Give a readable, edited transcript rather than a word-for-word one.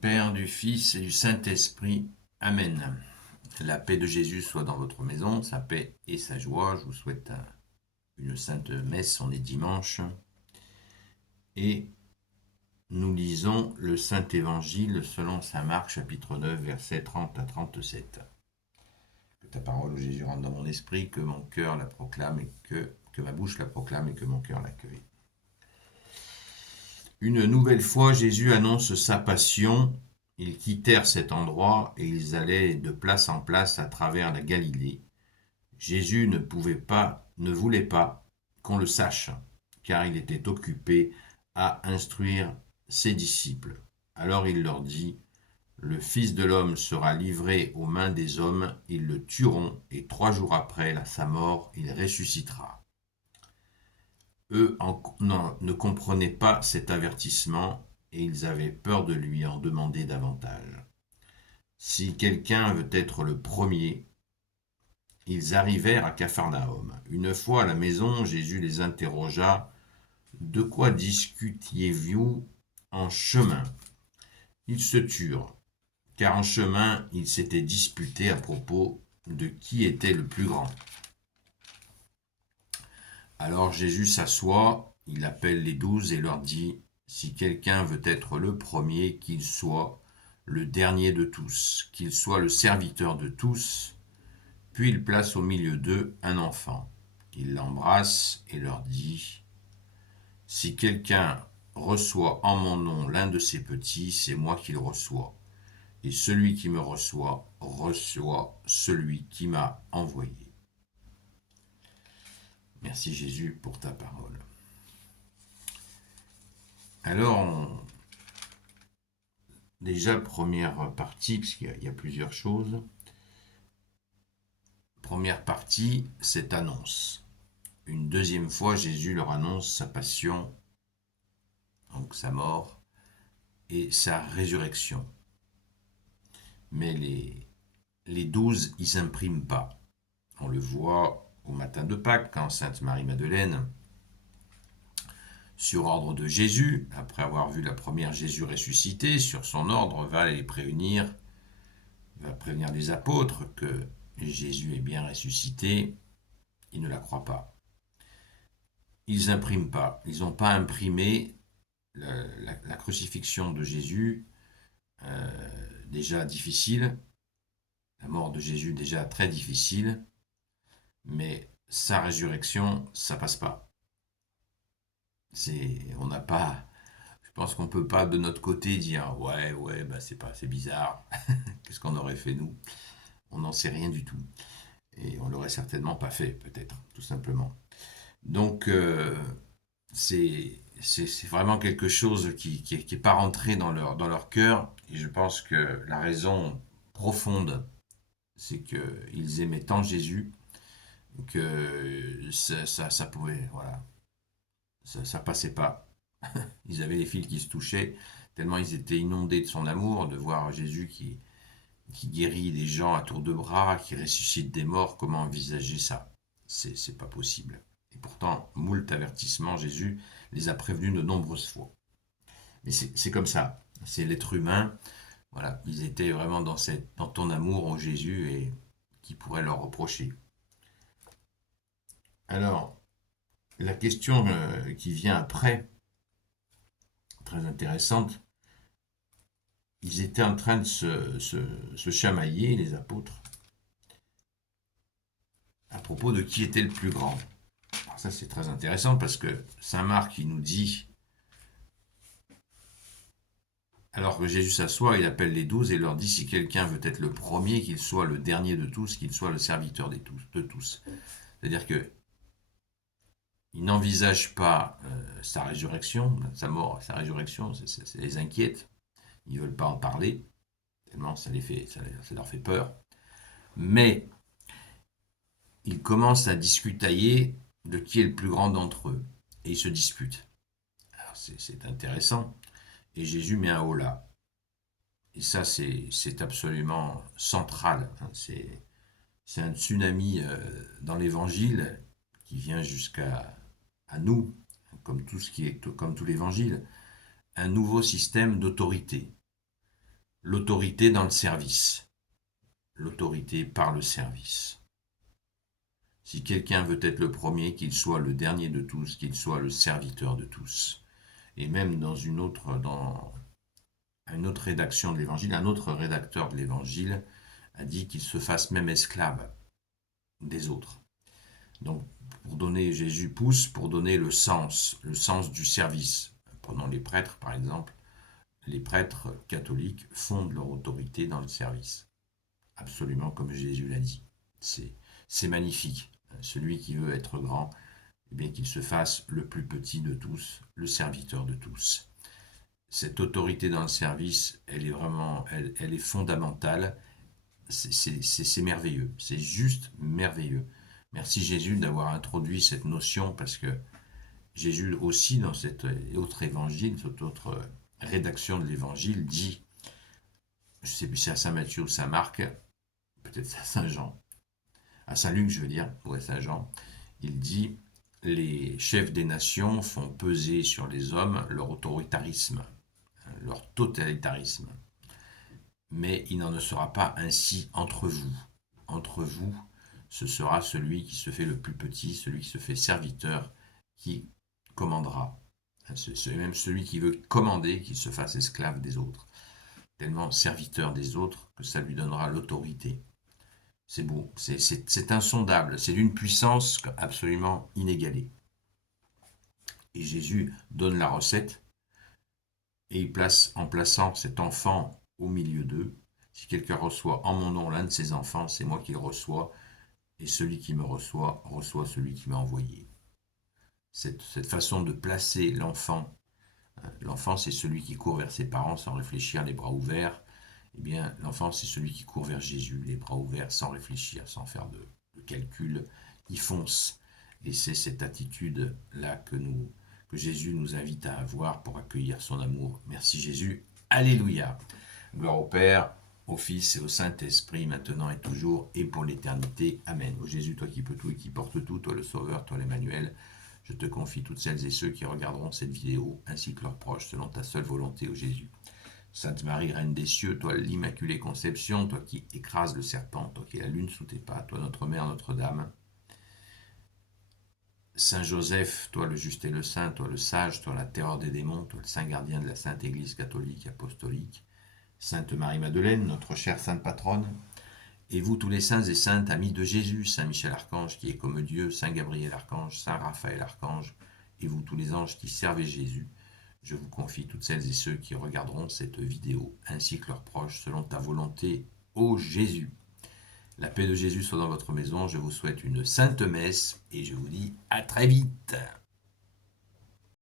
Père, du Fils et du Saint-Esprit. Amen. La paix de Jésus soit dans votre maison, sa paix et sa joie. Je vous souhaite une sainte messe, on est dimanche. Et nous lisons le Saint-Évangile selon saint Marc, chapitre 9, versets 30 à 37. Que ta parole, Jésus, rentre dans mon esprit, que mon cœur la proclame et que ma bouche la proclame et que mon cœur l'accueille. Une nouvelle fois, Jésus annonce sa passion. Ils quittèrent cet endroit et ils allaient de place en place à travers la Galilée. Jésus ne voulait pas qu'on le sache, car il était occupé à instruire ses disciples. Alors il leur dit, le Fils de l'homme sera livré aux mains des hommes, ils le tueront, et 3 jours après sa mort, il ressuscitera. Eux ne comprenaient pas cet avertissement, et ils avaient peur de lui en demander davantage. Si quelqu'un veut être le premier, ils arrivèrent à Capharnaüm. Une fois à la maison, Jésus les interrogea. De quoi discutiez-vous en chemin? Ils se turent, car en chemin, ils s'étaient disputés à propos de qui était le plus grand. Alors Jésus s'assoit, il appelle les 12 et leur dit, si quelqu'un veut être le premier, qu'il soit le dernier de tous, qu'il soit le serviteur de tous. Puis il place au milieu d'eux un enfant. Il l'embrasse et leur dit, si quelqu'un reçoit en mon nom l'un de ces petits, c'est moi qui le reçois. Et celui qui me reçoit, reçoit celui qui m'a envoyé. Merci Jésus pour ta parole. Alors, déjà première partie, parce qu'il y a plusieurs choses. Première partie, cette annonce. Une deuxième fois, Jésus leur annonce sa passion, donc sa mort, et sa résurrection. Mais les 12, ils s'impriment pas. On le voit au matin de Pâques, quand Sainte Marie-Madeleine, sur ordre de Jésus, après avoir vu la première Jésus ressuscité, sur son ordre, va prévenir les apôtres que Jésus est bien ressuscité. Ils ne la croient pas. Ils n'impriment pas. Ils n'ont pas imprimé la crucifixion de Jésus, déjà difficile, la mort de Jésus déjà très difficile, mais sa résurrection, ça passe pas. On n'a pas, je pense qu'on peut pas de notre côté dire ouais, bah c'est bizarre, qu'est-ce qu'on aurait fait nous? On n'en sait rien du tout, et on l'aurait certainement pas fait peut-être, tout simplement. Donc c'est vraiment quelque chose qui est pas rentré dans leur cœur, et je pense que la raison profonde, c'est qu'ils aimaient tant Jésus que ça pouvait, voilà, ça passait pas. Ils avaient les fils qui se touchaient, tellement ils étaient inondés de son amour, de voir Jésus qui guérit des gens à tour de bras, qui ressuscite des morts. Comment envisager ça? C'est pas possible. Et pourtant, moult avertissements, Jésus les a prévenus de nombreuses fois. Mais c'est comme ça, c'est l'être humain. Voilà, ils étaient vraiment dans ton amour en Jésus, et qui pourrait leur reprocher? Alors, la question qui vient après, très intéressante, ils étaient en train de se chamailler, les apôtres, à propos de qui était le plus grand. Alors ça, c'est très intéressant parce que saint Marc, il nous dit, alors que Jésus s'assoit, il appelle les 12 et leur dit, si quelqu'un veut être le premier, qu'il soit le dernier de tous, qu'il soit le serviteur de tous. C'est-à-dire que il n'envisage pas sa résurrection, sa mort, sa résurrection, ça les inquiète. Ils ne veulent pas en parler, tellement ça leur fait peur. Mais ils commencent à discutailler de qui est le plus grand d'entre eux. Et ils se disputent. Alors c'est intéressant. Et Jésus met un holà. Et ça, c'est absolument central. C'est un tsunami dans l'évangile qui vient jusqu'à nous, comme tout ce qui est, comme tout l'évangile, un nouveau système d'autorité. L'autorité dans le service. L'autorité par le service. Si quelqu'un veut être le premier, qu'il soit le dernier de tous, qu'il soit le serviteur de tous. Et même dans une autre rédaction de l'Évangile, un autre rédacteur de l'Évangile a dit qu'il se fasse même esclave des autres. Donc, Jésus pousse pour donner le sens du service. Prenons les prêtres, par exemple. Les prêtres catholiques fondent leur autorité dans le service. Absolument comme Jésus l'a dit. C'est magnifique. Celui qui veut être grand, eh bien qu'il se fasse le plus petit de tous, le serviteur de tous. Cette autorité dans le service, elle est fondamentale. C'est merveilleux. C'est juste merveilleux. Merci Jésus d'avoir introduit cette notion, parce que Jésus aussi, dans cet autre évangile, cette autre rédaction de l'évangile, dit, je ne sais plus si c'est à Saint Matthieu ou Saint Marc, peut-être c'est à Saint Jean, à Saint Luc je veux dire, ou à Saint Jean, il dit, les chefs des nations font peser sur les hommes leur autoritarisme, leur totalitarisme. Mais il n'en sera pas ainsi entre vous. Entre vous, ce sera celui qui se fait le plus petit, celui qui se fait serviteur, qui commandera. C'est même celui qui veut commander, qui se fasse esclave des autres. Tellement serviteur des autres que ça lui donnera l'autorité. C'est beau, c'est insondable, c'est d'une puissance absolument inégalée. Et Jésus donne la recette, et il place, en plaçant cet enfant au milieu d'eux, si quelqu'un reçoit en mon nom l'un de ses enfants, c'est moi qui le reçois, et celui qui me reçoit, reçoit celui qui m'a envoyé. Cette façon de placer l'enfant, l'enfant c'est celui qui court vers ses parents sans réfléchir, les bras ouverts, eh bien l'enfant c'est celui qui court vers Jésus, les bras ouverts, sans réfléchir, sans faire de calcul, il fonce. Et c'est cette attitude-là que Jésus nous invite à avoir pour accueillir son amour. Merci Jésus, alléluia. Gloire au Père, au Fils et au Saint-Esprit, maintenant et toujours, et pour l'éternité. Amen. Ô Jésus, toi qui peux tout et qui portes tout, toi le Sauveur, toi l'Emmanuel, je te confie toutes celles et ceux qui regarderont cette vidéo, ainsi que leurs proches, selon ta seule volonté, ô Jésus. Sainte Marie, Reine des cieux, toi l'Immaculée Conception, toi qui écrases le serpent, toi qui es la lune sous tes pas, toi notre Mère, Notre-Dame. Saint Joseph, toi le juste et le saint, toi le sage, toi la terreur des démons, toi le saint gardien de la Sainte Église catholique apostolique. Sainte Marie-Madeleine, notre chère sainte patronne. Et vous tous les saints et saintes, amis de Jésus, Saint Michel Archange qui est comme Dieu, Saint Gabriel Archange, Saint Raphaël Archange, et vous tous les anges qui servez Jésus, je vous confie toutes celles et ceux qui regarderont cette vidéo, ainsi que leurs proches, selon ta volonté, ô Jésus. La paix de Jésus soit dans votre maison, je vous souhaite une sainte messe, et je vous dis à très vite.